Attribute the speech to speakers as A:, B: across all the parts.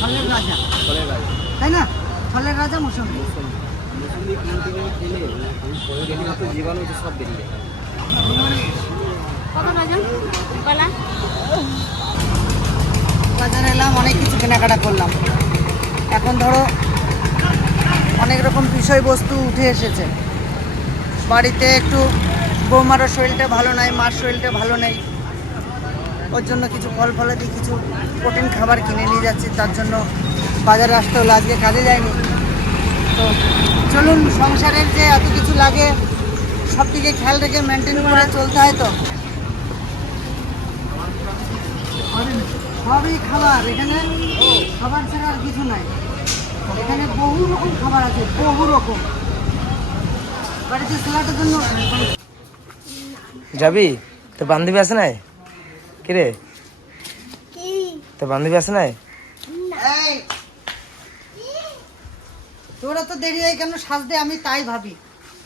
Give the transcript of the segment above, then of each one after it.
A: ফলের রাজা তাই না? ফলের রাজা মৌসুমি
B: জীবাণু সব বেরিয়ে
C: কত
A: এলাম অনেক কিছু কেনাকাটা করলাম। এখন ধরো অনেক রকম বিষয়বস্তু উঠে এসেছে। বাড়িতে একটু বৌমারও শরীরটা ভালো নাই, মার শরীরটা ভালো নেই। ওর জন্য কিছু ফল ফলাদি, কিছু প্রোটিন খাবার কিনে নিয়ে যাচ্ছি, তার জন্য বাজারে আসতে হলো, আজকে কাজে যায়নি তো চলুন, সংসারের যে এত কিছু লাগে সব দিকে খেয়াল রেখে মেনটেন করে চলতে হয় তো। সবই খাবার এখানে খাবার ছাড়া আর কিছু নাই। এখানে বহু রকম খাবার আছে বহু রকম। বাড়িতে ছেলেটার জন্য
B: যাবি? তো বান্ধবী আছে নাই? কিরে তো বান্ধবী আছে নাই?
A: এই! তোরা তো দেরি হয় কেন সাজতে আমি তাই ভাবি।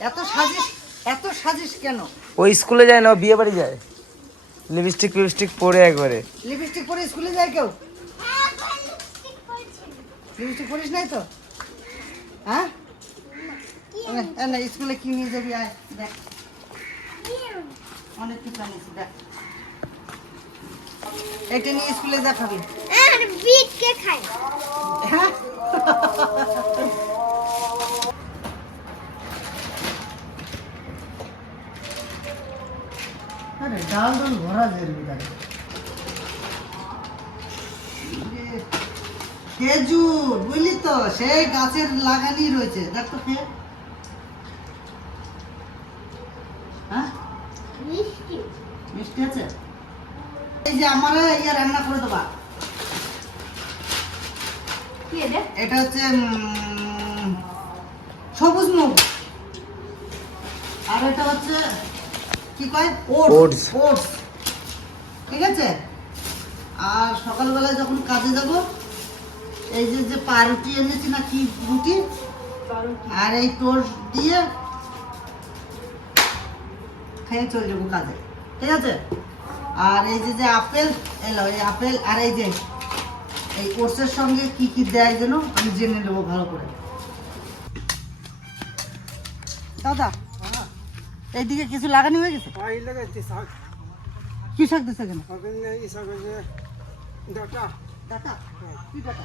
A: এত সাজিস এত সাজিস কেন?
B: ওই স্কুলে যায় না ও বিয়ে বাড়ি যায়। লিপস্টিক লিপস্টিক পরে একবারে।
A: লিপস্টিক পরে স্কুলে যায় কেউ? লিপস্টিক পরিস নাই তো? হ্যাঁ? না স্কুলে কি নিয়ে যাবি আয় দেখ। অনেক কিছু আনিস দেখ। এটা নিয়ে স্কুলে যা খাবি।
C: আর বিট কে খায়
A: হ্যাঁ? আরে ডাল ডাল ভরা এর ভিতরে খেজুর বুঝলি তো সেই গাছের লাগানি রয়েছে দেখ খেয়ে
C: মিষ্টি
A: আছে এই যে আমার ইয়ে রান্না করে দেবা এটা হচ্ছে সবুজ মুগ. আর এটা হচ্ছে কি কয়? ওটস ওটস ঠিক আছে? আর সকালবেলায় যখন কাজে যাব এই যে যে পাউরুটি এনেছি না কি রুটি? আর এই টোস্ট দিয়ে খেয়ে চলে যাব কাজে। ঠিক আছে? আর এই যে যে আপেল এলো এই আপেল আর এই যে এই কোর্সের সঙ্গে কি কি দেয় যেন আমি জেনে নেব ভালো করে। দাদা এইদিকে কিছু লাগানি হয়ে গেছে? কি শাক দিচ্ছে কেন ডাটা। কি ডাটা?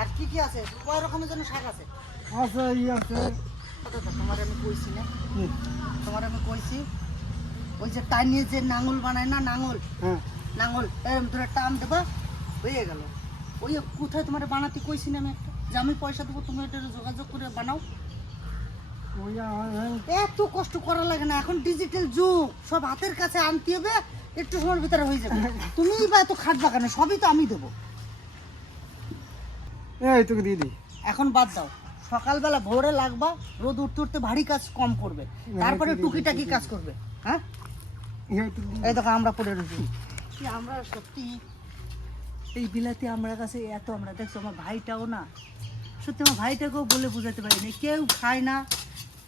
A: আর কি কি আছে? কয় রকমের জন্য শাক আছে? দাদা, তোমার আমি কইছি না। তোমার আমি কইছি ওই যে টানিয়ে যে নাঙল বানায় না নাঙল? নাঙল এরম ধরে টান দেবা হয়ে গেল। ওই কোথায় তোমার বানাতে কইছি না আমি একটা? যে আমি পয়সা দেবো তুমি এটা যোগাযোগ করে বানাও। এত কষ্ট করা লাগে না এখন ডিজিটাল যুগ সব হাতের কাছে আনতে হবে একটু সময়ের ভিতরে হয়ে যাবে। তুমি বা এত খাটবা কেন? সবই তো আমি দেবো।
D: এই তোকে দিয়ে দিই।
A: এখন বাদ দাও সকালবেলা ভোরে লাগবা রোদ উঠতে উঠতে ভারী কাজ কম করবে। তারপরে টুকিটাকি কাজ করবে হ্যাঁ?
D: এই তোকে
A: দেখো আমরা পড়ে রয়েছি। আমরা সত্যি এই বিলাতি আমরা কাছে এত আমরা দেখছ আমার ভাইটাও না। সত্যি আমার ভাইটাকেও বলে বোঝাতে পারিনি কেউ খায় না।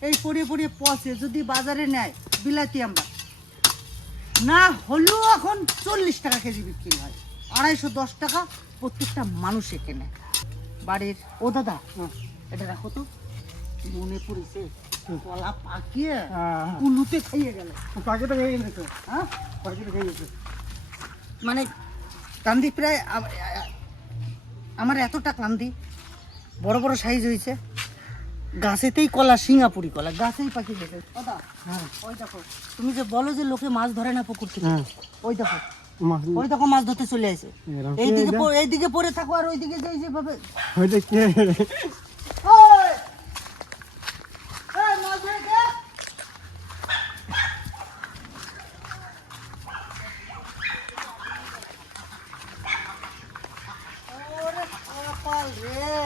A: এই পড়িয়ে পড়িয়ে পচে যদি বাজারে নেয় বিলাতি আমরা। না হলেও এখন চল্লিশ টাকা কেজি বিক্রি হয় আড়াইশো দশ টাকা প্রত্যেকটা মানুষে কেনে বাড়ির ও দাদা এটা রাখো তো মনে পড়েছে কলা পাকিয়ে
D: হ্যাঁ, হ্যাঁ।
A: কুলুতে খাইয়ে গেল।
D: পাখিটা খেয়ে গেছে।
A: হ্যাঁ?
D: পাখিটা খেয়ে গেছে।
A: মানে কান্দি প্রায় আম- আমার এতটা কান্দি বড় বড় সাইজ হয়েছে। গাছেতেই কলা সিঙ্গাপুরি কলা গাছেই পাখি দেখে। দাদা
D: হ্যাঁ।
A: ওই দেখো তুমি যে বলো যে লোকে মাছ ধরে না পুকুর থেকে
D: হ্যাঁ।
A: ওই দেখো
D: মাছ
A: ওই দেখো মাছ ধরতে চলে আসে। এইদিকে এইদিকে পড়ে থাকো আর ওইদিকে যে যেভাবে
D: ওইটা কে
A: ওই! এই, মাছ ধরে কে? ওরে কপাল রে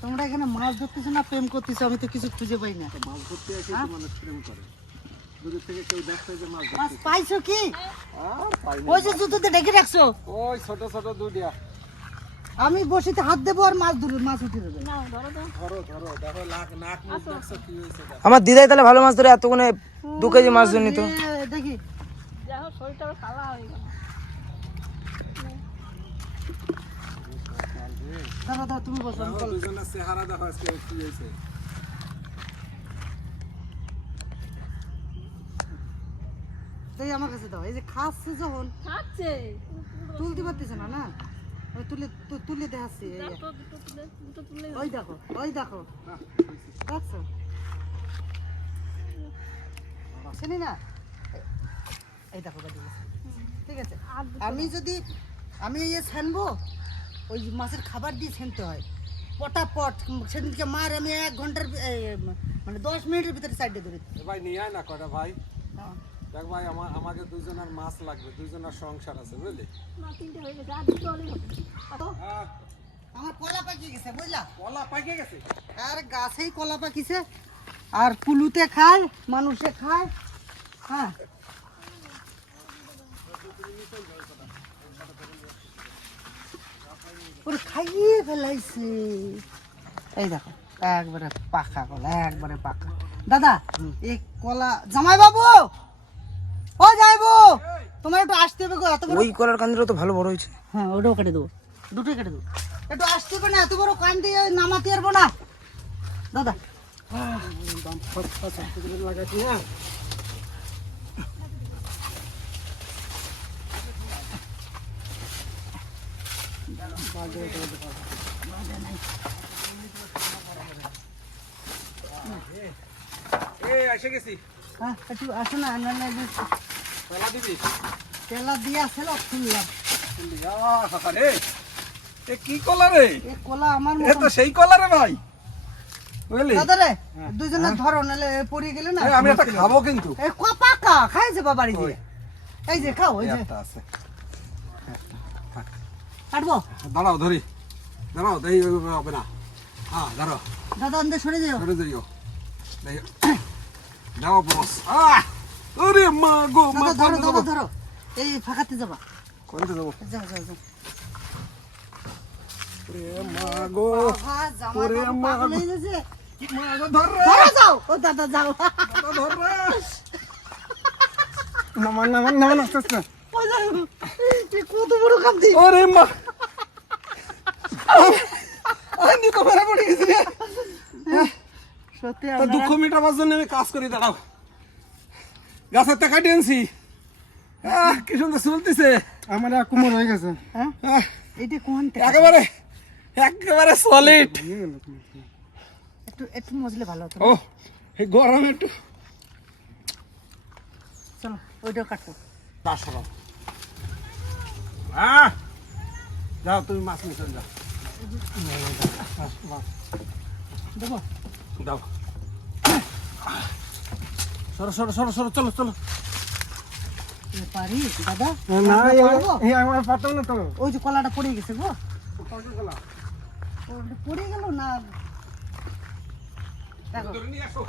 A: তোমরা এখানে মাছ ধরতেছো না প্রেম করতেছো আমি তো কিছু খুঁজে পাই না।
D: মাছ ধরতে আসে তো মানুষ প্রেম করে। দূরের থেকে কেউ দেখতে যে মাছ
A: মাছ পাইছো কি? ওই যে জুতোতে ডেকে রাখছো?
D: ওই ছোট ছোট দুটিয়া
A: আমি বসিতে হাত দেবো আর মাছ ধরবে মাছ উঠে যাবে।
D: ধরো ধরো দেখো লাখ নাক মুখ দেখছ কি হয়েছে দেখো।
B: আমার দিদাই তাহলে ভালো মাছ ধরে এতক্ষণে দু কেজি মাছ ধরে নিত।
A: দেখি। বসো কল-
D: দুজনের চেহারা দেখো আজকে কি হয়েছে?
A: এই আমার কাছে দাও এই যে খাচ্ছে যখন
C: খাচ্ছে।
A: তুলতে পারতেছে না না? ওই তুলে তুলে দেখাচ্ছি ওই দেখো ওই দেখো। দেখছ? চিনি না? এই- এই দেখো ঠিক আছে? আমি যদি আমি ইয়ে ছানবো ওই মাছের খাবার দিয়ে ছানতে হয়। পটাপট সেদিনকে মার আমি এক ঘণ্টার মানে দশ মিনিটের ভিতরে সাইডে ধরে
D: ভাই নিয়ে আয় না কটা ভাই। দেখ ভাই আমার আমাকে দুজনের মাছ লাগবে দুজনের সংসার আছে বুঝলি? আহ,
A: আমার কলা পাকিয়ে গেছে বুঝলা?
D: কলা পাকে গেছে?
A: আর গাছেই কলা পাকিছে। আর পুলুতে খায় মানুষে খায়। হ্যাঁ। ওরে খাইয়ে ফেলাইছে এই দেখো একবারে পাকা কলা একবারে পাকা দাদা এই কলা জামাই বাবু ও যাইবো তোমার একটু আসতে হবে গো এত বড়
B: ওই কলার কান্দিটা তো ভালো বড় হয়েছে
A: হ্যাঁ ওটাও কেটে দেবো দুটোই কেটে দেবো একটু আসতে হবে না এত বড় কান দিয়ে নামাতে পারব না দাদা
D: লাগাচ্ছি না এই এসে গেছি
A: হ্যাঁ একটু আসো না নাহলে এই যে
D: কলা দিবি
A: তেলা দিয়ে আসলে খুললাম
D: আহ, রে এ কি কলা রে?
A: এ কলা আমার
D: সেই কলা রে ভাই। বুঝলি?
A: দাদা দুজনে ধরো নাহলে এ পড়ে গেলে না
D: আমি খাব কিন্তু।
A: এ ক পাকা খাই যে বাবারি দিয়ে। এই যে খাও এই যে।
D: আছে।
A: কাটবো?
D: দাঁড়াও ধরি। দাঁড়াও ওইভাবে হবে না। হ্যাঁ দাঁড়াও।
A: দাদা আন্দে সরে যাও।
D: যাইও। দেখি দাও বস আরে মা গো মা
A: ধরো ধরো ধরো। এই ফাঁকাতে যাবা।
D: কোনতে যাব।
A: যাও যাও যাও।
D: মা গো ওরে মা গো। মা গো ধর।
A: যাও। ও দাদা যাও।
D: দাদা ধর। আস্তে আস্তে।
A: যাও। কত বড় কান্দি।
D: ওরে মা। আমি তো মেরে পড়ে গেছি রে।
A: সত্যি
D: দুঃখ মেটাবার জন্য আমি কাজ করি দাঁড়াও। গাছের টাকা আহ কি সুন্দর চলতেছে
E: আমার কুমোর হয়ে গেছে।
A: হ্যাঁ? এইটা কোন
D: একেবারে একেবারে সলিড
A: একটু একটু মজলে ভালো হতো
D: ও এই গরমে একটু
A: চলো ওইটাও কাটবো।
D: যাও তুমি মাছ নিয়ে যাও।
A: দেবো
D: দাও। সরো সরো সরো সরো চলো চলো।
A: পারি দাদা?
E: না? এই আমার পাতাম না তো।
A: ওই যে কলাটা পড়ে গেছে গো। পড়ে গেল না? দেখো।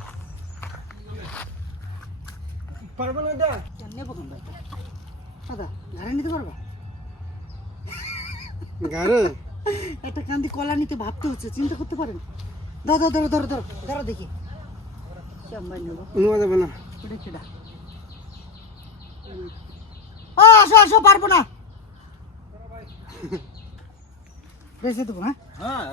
E: পারব না এটা?
A: নেব কেন দাদা দাদা ঘরে নিতে পারবা?
E: গাড়ি
A: একটা কান্দি কলা নিতে ভাবতে হচ্ছে চিন্তা করতে পারেন? ধরো ধরো ধরো ধরো ধরো দেখি। কেমন নেব।
E: নেওয়া যাবে না।
A: এটা কেডা ও আসো আসো পারব না। বেশি দেবো হ্যাঁ?
D: হ্যাঁ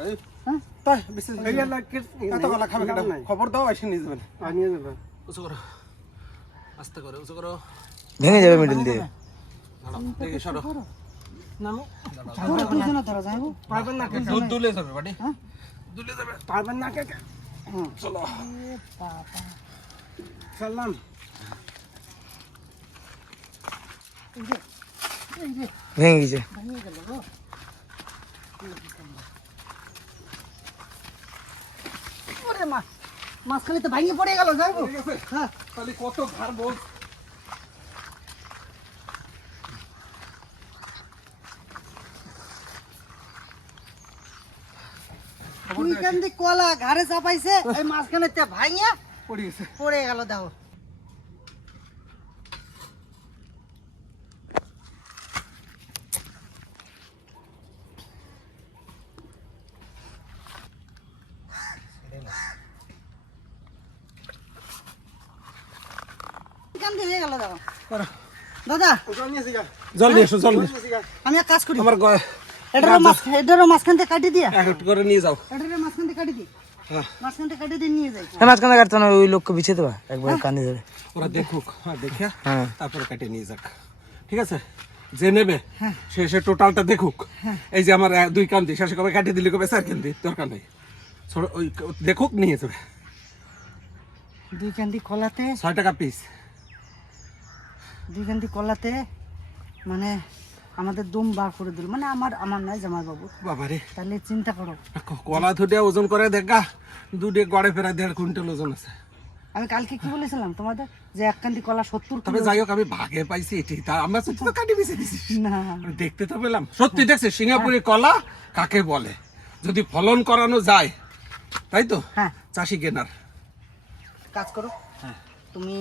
A: হ্যাঁ?
D: তাই বেশি
E: এই এলা কে-
D: এত কলা খাবে কেন খবর দাও এসে নিয়ে যাবেন
E: নিয়ে যাবে।
D: উঁচু করো। আস্তে করো উঁচু করো।
B: ভেঙে যাবে মিডিল দিয়ে।
D: সরো।
E: পারবেন না কে
D: দুধ দুলে যাবে বাড়ি
A: হ্যাঁ?
D: যাবে।
A: হ্যাঁ
D: চলো
E: চললাম
A: এই যে এই যে
B: ভেঙে গেছে
A: মাঝখানে তো ভেঙে পড়ে গেল যাইবো
D: ঠিক
A: হ্যাঁ
D: কত ঘর বল
A: দুইখান দিয়ে কলা ঘাড়ে চাপাইছে এই মাঝখানে তে ভাইয়া
D: পড়ে গেছে
A: পড়ে গেল এখান। দাদা
E: জল নিয়েছি গা।
D: জল নিয়ে এসো জল নিয়ে
A: আমি এক কাজ করি।
D: আমার
A: এটারও মাঝ এটারও মাঝখান থেকে কাটি দিয়া।
D: করে নিয়ে যাও।
A: কাটি দিই।
D: হ্যাঁ।
A: কাটি দিয়ে নিয়ে যাই।
B: হ্যাঁ মাঝখানে কাটতো না ওই লোককে বিছে দেবা একবার কানে ধরে।
D: ওরা দেখুক হ্যাঁ দেখে
B: হ্যাঁ।
D: তারপরে কেটে নিয়ে যাক। ঠিক আছে? যে নেবে সে সে টোটালটা দেখুক। এই যে আমার দুই কান্দি শেষে কবে কাটিয়ে দিলে কবে চার কান্দি দরকার নেই। ওই দেখুক নিয়ে যাবে।
A: দুই কান্দি কলাতে
D: ছয় টাকা পিস
A: দুই কান্দি কলাতে মানে আমাদের দম বার করে দিল। মানে আমার আমার নয় জামাই বাবু।
D: বাবারে।
A: তাহলে চিন্তা করো।
D: কলা ধুটে ওজন করে দেখা দুটে গড়ে ফেরা দেড় কুইন্টাল ওজন আছে।
A: আমি কালকে কি বলেছিলাম তোমাদের? যে এক কান্দি কলা সত্তর
D: তবে যাই হোক আমি ভাগে পাইছি এটি। তা আমরা তো কাটি বেছে দিছি।
A: না।
D: দেখতে তো পেলাম। সত্যি দেখছে সিঙ্গাপুরি কলা কাকে বলে? যদি ফলন করানো যায় তাই তো?
A: হ্যাঁ।
D: চাষি কেনার।
A: কাজ করো।
D: হ্যাঁ।
A: তুমি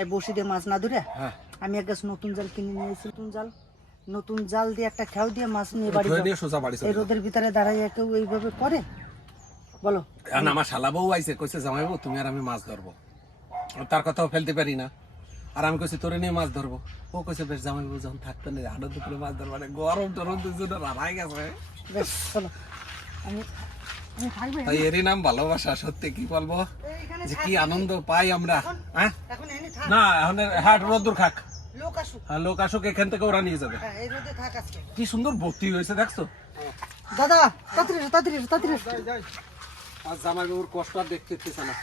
A: এই বসি দিয়ে মাছ না ধরে
D: হ্যাঁ।
A: আমি এক গাছ নতুন জাল কিনে নিয়েছি নতুন জাল। নতুন জাল দিয়ে একটা খেয়াও দিয়ে মাছ নিয়ে বাড়ি
D: ধরে নিয়ে সোজা বাড়ি চলে যাও।
A: রোদের ভিতরে দাঁড়াইয়া কেউ এইভাবে করে? বলো।
D: এখন আমার শালা বউ আইছে কইছে জামাই বউ তুমি আর আমি মাছ ধরবো। আর তার কথাও ফেলতে পারি না। আর আমি কইছি তোরে নিয়ে মাছ ধরবো। ও কইছে বেশ জামাই বউ যখন থাকতে নেই আনন্দ করে মাছ ধরবো। মানে গরম টরম দুজনে রাড়াই গেছে।
A: বেশ চলো। আমি আমি
D: এরই নাম ভালোবাসা সত্যি কি বলব? যে কি আনন্দ পাই আমরা হ্যাঁ? না এখন হাট রোদ্দুর খাক।
A: লোক আসুক।
D: আর লোক আসুক এখান থেকে ওরা নিয়ে যাবে।
A: হ্যাঁ
D: কি সুন্দর ভর্তি হয়েছে দেখছ?
A: দাদা তাড়াতাড়ি এসো, তাড়াতাড়ি এসো, তাড়াতাড়ি এসো।
D: আর জামাই বাবুর কষ্ট আর দেখতে ইচ্ছেছে না।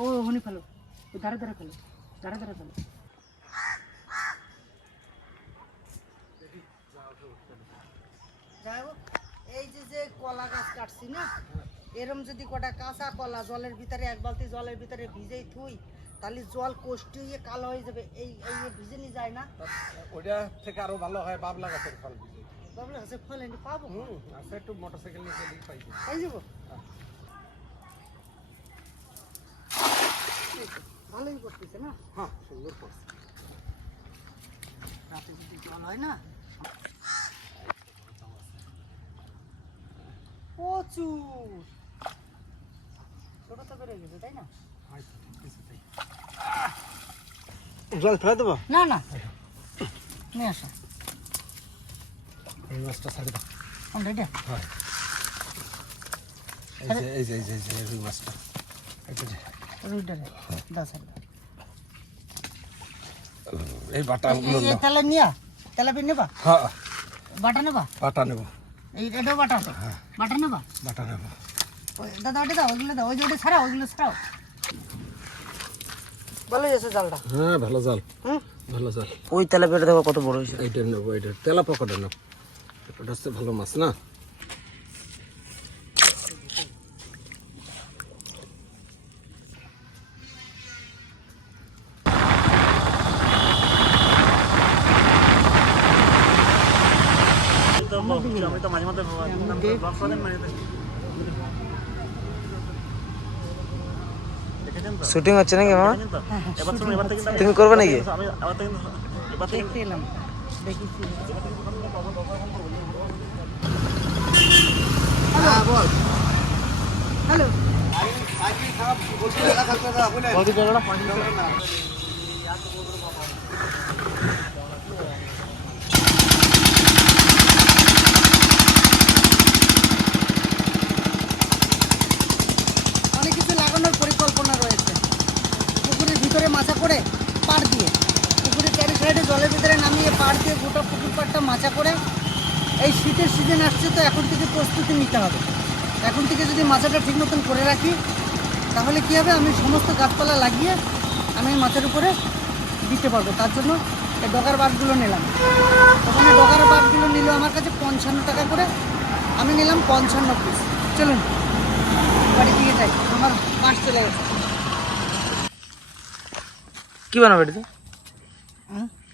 A: ও হনি ফেলো। ওই ধারে ধারে ফেলো। ধারে ধারে ফেলো। যাই হোক, এই যে যে কলা গাছ কাটছি না এরম যদি কটা কাঁচা কলা জলের ভিতরে এক বালতি জলের ভিতরে ভিজেই থুই তাহলে জল কষ্টি হয়ে কালো হয়ে যাবে এই এই যে ভিজে নিয়ে যায় না।
D: ওইটা থেকে আরও ভালো হয় বাবলা গাছের ফল
A: বাবলা গাছে ফল এনে পাবো?
D: আছে একটু মোটরসাইকেল নিয়ে গেলেই পাইবে
A: পাই যাব? ভালোই করতেছে না?
D: হ্যাঁ সুন্দর করছে।
A: রাতে যদি জল হয় না? প্রচুর। ছোট তো বেড়ে গেছে তাই না?
E: জল ফেলে দেবো?
A: না না। নিয়ে আসো।
D: এই মাছটা ছাড়ে দাও।
A: অলরেডি
D: এই যে এই যে এই যে এই যে এই রুই মাছটা। এটা যে,
A: রুইটারে দশ
D: এই বাটা
A: তাহলে নিয়া তাহলে বি নেবা?
D: হ্যাঁ।
A: বাটা নেবা?
D: বাটা নেব।
A: এই এটাও বাটা আছে। বাটা নেবা?
D: বাটা নেব।
A: ওই দাদা ওটা দাও ওইগুলো দাও ওই যে ওটা ছাড়াও ওইগুলো ছাড়াও। ভালো এসে জালটা।
D: হ্যাঁ ভালো জাল।
A: হুম?
D: ভালো জাল।
B: ওই তেলাপিয়াটা দেখো কত বড় হয়েছে?
D: এইটা নেব এইটা। তেলা পকেটে নেব ওটা হচ্ছে ভালো মাছ না?
B: শুটিং হচ্ছে নাকি মামা? তুমি করবে নাকি?
A: হ্যালো অনেক কিছু লাগানোর পরিকল্পনা রয়েছে পুকুরের ভিতরে মাচা করে পাড় দিয়ে পুকুরের চারি সাইডে জলের ভিতরে পাড় দিয়ে গোটা পুকুর পাড়টা মাচা করে এই শীতের সিজন আসছে তো এখন থেকে প্রস্তুতি নিতে হবে। এখন থেকে যদি মাচাটা ঠিক মতন করে রাখি তাহলে কী হবে? আমি সমস্ত গাছপালা লাগিয়ে আমি মাছের উপরে দিতে পারব। তার জন্য এই ডগার বাঁশগুলো নিলাম। ওখানে ডগার বাঁশগুলো নিল আমার কাছে পঞ্চান্ন টাকা করে। আমি নিলাম পঞ্চান্ন পিস চলুন বাড়ি দিকে যাই। আমার মাস চলে গেছে।
B: কি বানাবে এটাতে?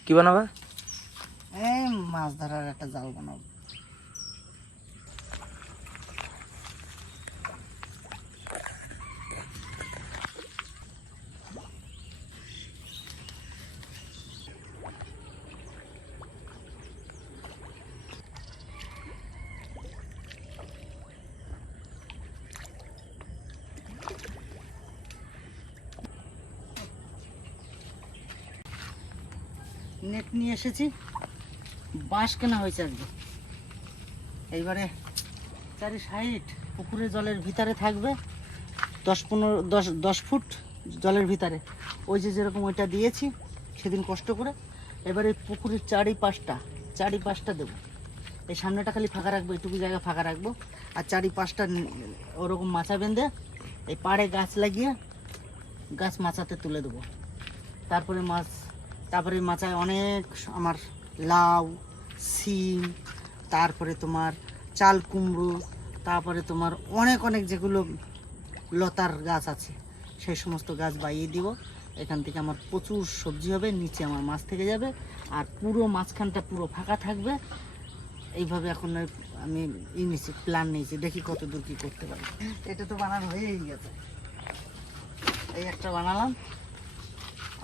B: কি বানাবে?
A: মাছ ধরার একটা জাল বানাবো। নেট নিয়ে এসেছি। বাঁশ কেনা হয়েছে আজকে। এইবারে চারি সাইড পুকুরে জলের ভিতরে থাকবে, দশ পনেরো, দশ দশ ফুট জলের ভিতরে। ওই যে যেরকম ওইটা দিয়েছি, সেদিন কষ্ট করে। এবারে পুকুরের চারি পাঁচটা চারি পাঁচটা দেবো। এই সামনেটা খালি ফাঁকা রাখব, এইটুকু জায়গা ফাঁকা রাখব। আর চারি পাঁচটা ওরকম মাছা বেঁধে এই পাড়ে গাছ লাগিয়ে গাছ মাচাতে তুলে দেবো। তারপরে মাছ, তারপরে মাচায় অনেক আমার লাউ সিম, তারপরে তোমার চাল কুমড়ো, তারপরে তোমার অনেক অনেক যেগুলো লতার গাছ আছে, সেই সমস্ত গাছ বাইয়ে দিব। এখান থেকে আমার প্রচুর সবজি হবে, নিচে আমার মাছ থেকে যাবে, আর পুরো মাঝখানটা পুরো ফাঁকা থাকবে। এইভাবে এখন আমি ই নিয়েছি প্ল্যান নিয়েছি, দেখি কত দূর কী করতে পারি। এটা তো বানানো হয়েই গেছে। এই একটা বানালাম,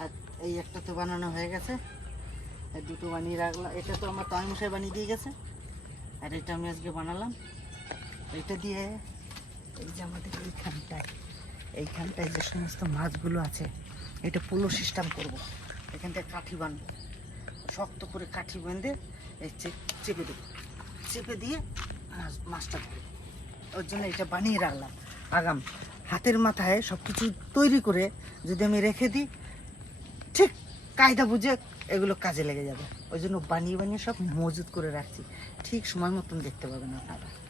A: আর এই একটা তো বানানো হয়ে গেছে। দুটো বানিয়ে রাখলাম। এটা তো আমার তাই মশাই বানিয়ে দিয়ে গেছে। আর এটা আমি আজকে বানালাম। এটা দিয়ে এই যে আমাদের এইখানটায় এইখানটায় যে সমস্ত মাছগুলো আছে, এটা পোলো সিস্টেম করব। এখানটায় কাঠি বানবো। শক্ত করে কাঠি বেঁধে এই চেপে দেবো। চেপে দিয়ে মাছ- মাছটা ধরবো। ওর জন্য এটা বানিয়ে রাখলাম। আগাম হাতের মাথায় সব কিছু তৈরি করে যদি আমি রেখে দিই, ঠিক কায়দা বুঝে এগুলো কাজে লেগে যাবে। ওই জন্য বানিয়ে বানিয়ে সব মজুত করে রাখছি। ঠিক সময় মতন দেখতে পাবেন আপনারা।